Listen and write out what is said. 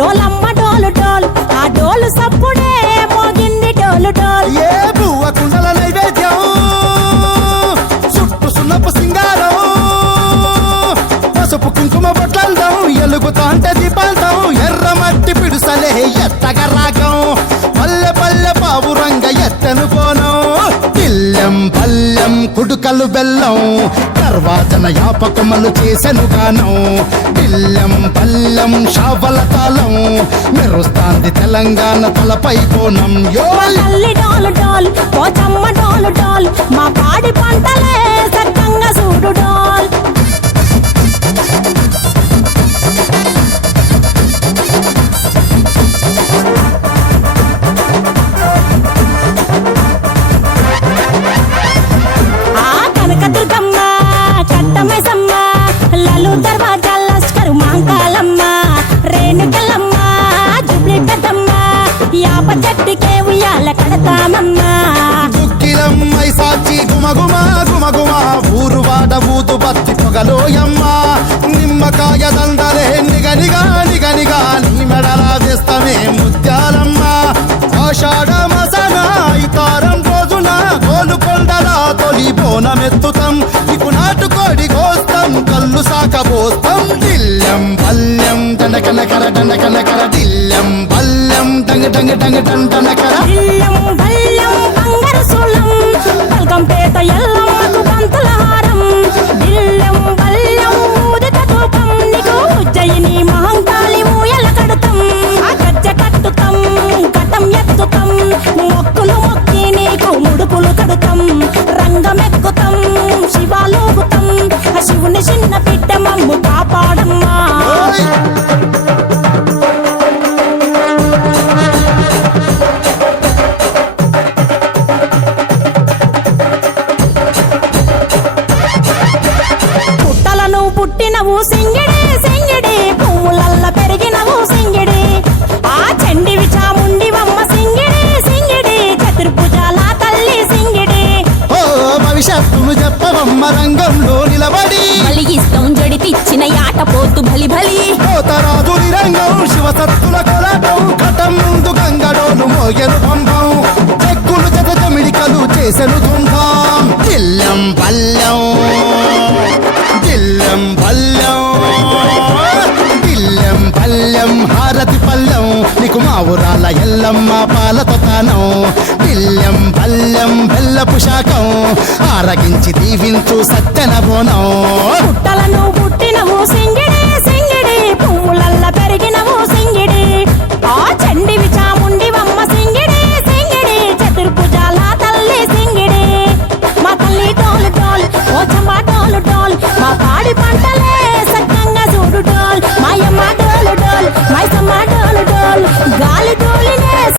Hola, ma. బెల్లం కుడుకలు బెల్లం తర్వాతన యాపకమలు చేసెను గానం. పిల్లెం పల్లం షావల తాళం మెరుస్తాంది తెలంగాణ తలపై కోణం యో! తల్లి డోలు మా పాడి పంటలే లలు దర్వాజా మాంకాలమ్మ రేణుకలమ్మ జుబ్లి పెద్దమ్మ యాప చెట్టుకే ఉయ్యాల కడతామమ్మా. దుక్కిలమ్మై సాచి గుమగుమ గుమగుమ ఊరు వాడ ఊదు బత్తి పొగలోయమ్మ. నిమ్మకాయ దండలే నిగనిగా నిగనిగా నీ మెడలా వేస్తమే ముత్యాలమ్మ. పల్లెం దండకనకర దండకనకర దిల్లం టంగ టంగ డంగ టన కర. ఇల్లం బల్లం బంగారు సూలం. బల్గంపేట ఎల్లమ్మకు పంతుల హారం ఇల్లం బల్లం ఊదిత తూపం నీకు ఉజ్జయిని మహంకాళి మూయల కడుతాం. ఆ గజ్జ కట్టుతం కటం ఎత్తుతం. మొక్కులు మొక్కి నీకు ముడుపులు కడుతం. రంగమెక్కుతం శివాలోగుతాం. శివుని చిన్న బిడ్డ మమ్ము పాప పుట్టినవు సింగిడి సింగిడి పువ్వులల్ల పెరిగినవు సింగిడి. ఆ చండివి చాముండివమ్మ సింగిడి సింగిడి చతుర్భుజాల తల్లి సింగిడి. ఓ భవిష్యత్తును చెప్పవమ్మ రంగంలో నిలబడి. బలిగిస్తాం జడితిచ్చిన యాట పోతు బలి బలి. పాలతో తానం పల్లెం బెల్లపు శాఖం. ఆరగించి దీవించు సత్తెన బోనం